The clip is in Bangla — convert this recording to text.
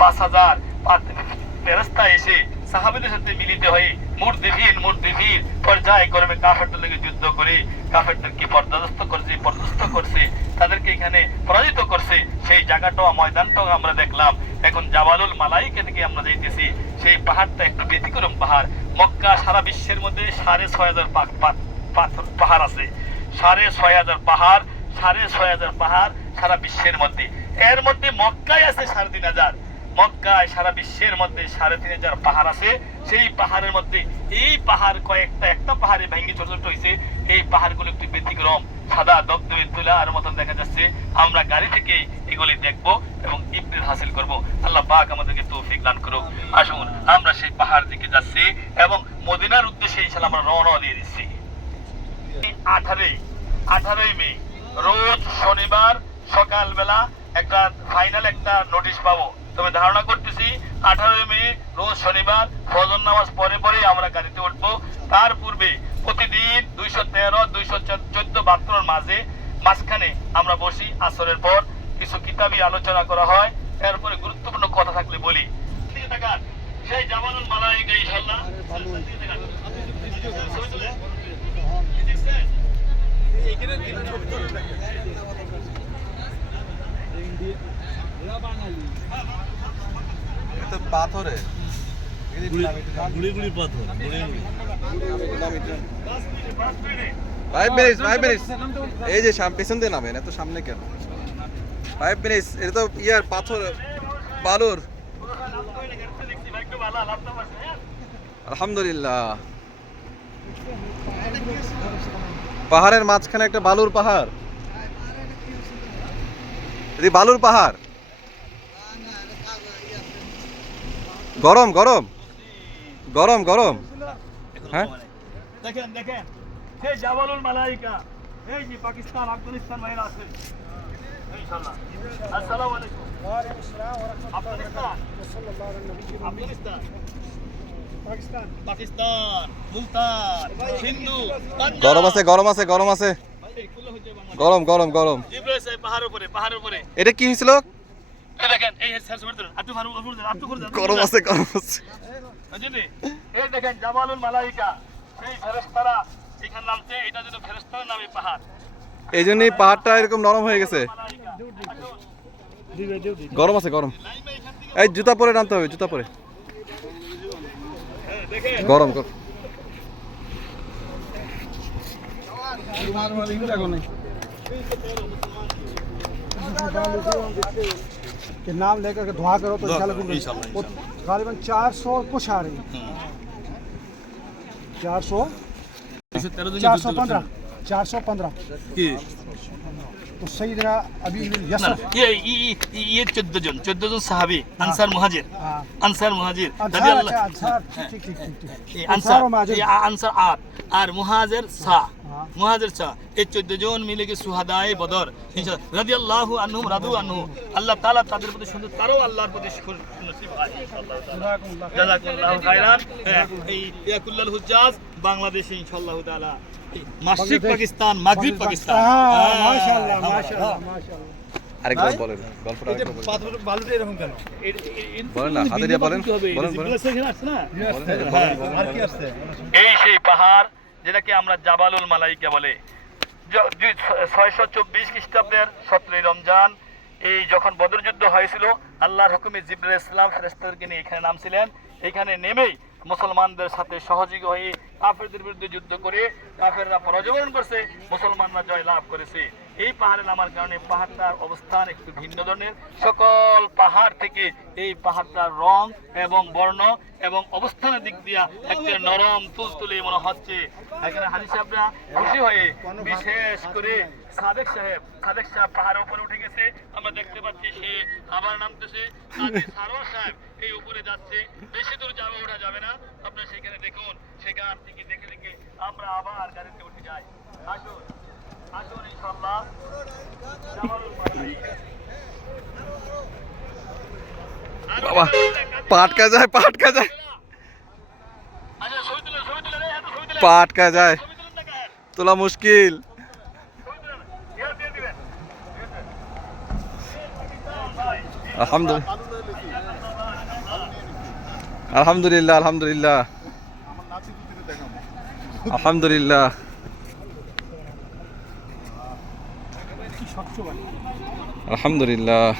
5,000 ফেরেশতা এসে সাহাবীদের সাথে মিলিত হয়ে মুরদিফিন পর্যায়ক্রমে কাফেরদের সঙ্গে যুদ্ধ করে কাফেরদেরকে পরাস্ত করছে, তাদেরকে এখানে পরাজিত করছে। সেই জায়গাটাও ময়দানটাও আমরা দেখলাম। এখন জাবালুল মালাইকা থেকে আমরা যাইতেছি। সেই পাহাড়টা একটু ব্যতিক্রম পাহাড়। মক্কা সারা বিশ্বের মধ্যে 6,500 পাহাড় আছে। 6,500 পাহাড় সারা বিশ্বের মধ্যে। এর মধ্যে মক্কায় আছে 3,500। মক্কায় সারা বিশ্বের মধ্যে 3,500 পাহাড় আছে। সেই পাহাড়ের মধ্যে এই পাহাড় একটা পাহাড়ে ভেঙে ছোট ছোট হয়েছে। এই পাহাড়গুলো একটু ব্যতিক্রম, সাদা দবদবে তুলার মতন দেখা যাচ্ছে। আমরা গাড়ি থেকে এগুলি দেখবো এবং ইবরাত হাসিল করব। আল্লাহ পাক আমাদেরকে তৌফিক দান করুক। আসুন আমরা সেই পাহাড় দিকে যাচ্ছি এবং মদিনার উদ্দেশ্যে ইনশাআল্লাহ আমরা রওনা দিয়ে দিচ্ছি। 18 মে রোজ শনিবার সকালবেলা ফাইনাল একটা নোটিশ পাবো। তবে ধারণা করতেছি 18 মে রোজ শনিবার ফজর নামাজ পরে আমরা গাড়িতে উঠবো। তার পূর্বে প্রতিদিন 213, 214, 72 মাঝখানে আমরা বসি। আসরের পর কিছু কিতাবি আলোচনা করা হয়। এরপরে গুরুত্বপূর্ণ কথা থাকলে বলি। সেই জাবালুল মালাইকা ইনশাআল্লাহ পাথরে এই যে পেছন দিয়ে নামেন, এত সামনে কেন? 5 মিনিট। এটা তো ইয়ার পাথর বালুর। আলহামদুলিল্লাহ। পাহাড়ের মাঝখানে একটা বালুর পাহাড়। বালুর পাহাড় গরম গরম গরম গরম। হ্যাঁ দেখেন সেই জাবালুল মালাইকা। এই যে পাকিস্তান, আফগানিস্তান ভাইরা আছে ইনশাআল্লাহ। আসসালামু আলাইকুম। ওয়া আলাইকুম আসসালাম ওয়া রাহমাতুল্লাহ। আফগানিস্তান, পাকিস্তান, মুলতান, সিন্ধু। গরম আছে গরম আছে গরম আছে গরম গরম গরম। জিব্রাইল সাহেব পাহাড়ের উপরে। এটা কি হয়েছিল? দেখেন এই একটু গরম আছে গরম আছে। এই দেখেন জাবালুল মালাইকা। সেই ফেরেশতারা এখানে নামছে। এটা যেন ফেরেশতার নামে পাহাড়। এই জন্যই পাহাড়টা এরকম নরম হয়ে গেছে। গরম আছে গরম। এই জুতা পরে নামতে হবে, জুতা পরে। গরম গরম। के नाम लेकर के दुआ करो तो इंशाल्लाह गालिबन 400 कुछ आ रही है। 415 तो सईदना अभी यसर ये 14 জন সাহাবী আনসার মুহাজির। আনসার আর মুহাজির এই 14 জন মিলে গিয়ে সুহাদায়ে বদর রাদিয়াল্লাহু আনহুম রাদু আনহু। আল্লাহ তাআলা তাদের প্রতি সুন্দর, তারও আল্লাহর প্রতি নসিব হয় ইনশাআল্লাহ তাআলা। জাযাকুল্লাহু খাইরান। এই ইয়াকুল্লাল হুজ্জাজ বাংলাদেশে ইনশাআল্লাহ তাআলা, মাশরিক পাকিস্তান, মাগরিব পাকিস্তান। মাশাআল্লাহ মাশাআল্লাহ মাশাআল্লাহ। আরেকবার বলেন গল্পটা, আরেকবার বলেন। পাথর বালুটা এরকম কেন? বলেন না, হাতে দিয়ে বলেন বলেন বলেন। আর কি আসছে? এই সেই পাহাড় যেটাকে আমরা জাবালুল মালাইকা বলে। 624 খ্রিস্টাব্দের 17 রমজান এই যখন বদর যুদ্ধ হয়েছিল, আল্লাহর হুকুমে জিবরাইল ইসলাম ফেরেশতাদেরকে নিয়ে এখানে নামছিলেন। এখানে নেমেই মুসলমানদের সাথে সহযোগী হয়ে কাফেরদের বিরুদ্ধে যুদ্ধ করে কাফেররা পরাজয় করছে, মুসলমানরা জয় লাভ করেছে। এই পাহাড়ে নামার কারণে পাহাড়টার অবস্থান একটু ভিন্ন ধরনের। সকল পাহাড় থেকে এই পাহাড়টার রং এবং বর্ণ এবং অবস্থানের দিক দিয়া একটা নরম তুলতুলে মনে হচ্ছে। এখানে হাজী সাহেবরা খুশি হয়ে, বিশেষ করে সাদেক সাহেব পাহাড়ের উপরে উঠে গেছে। আমরা দেখতে পাচ্ছি সে আবার নামতেছে। সারোয়ার সাহেব এই উপরে যাচ্ছে। বেশি দূর ওঠা যাবে না, আপনারা সেখানে দেখুন। সেখান থেকে দেখে দেখে আমরা আবার গাড়িতে উঠে যাই। আসুন ইনশাআল্লাহ। বাবা পাটকা যায় পাটকা যায়, তোলা মুশকিল। আলহামদুলিল্লাহ। আলহামদুলিল্লাহ আলহামদুলিল্লাহ আলহামদুলিল্লাহ কি স্বচ্ছ বাড়ি। আলহামদুলিল্লাহ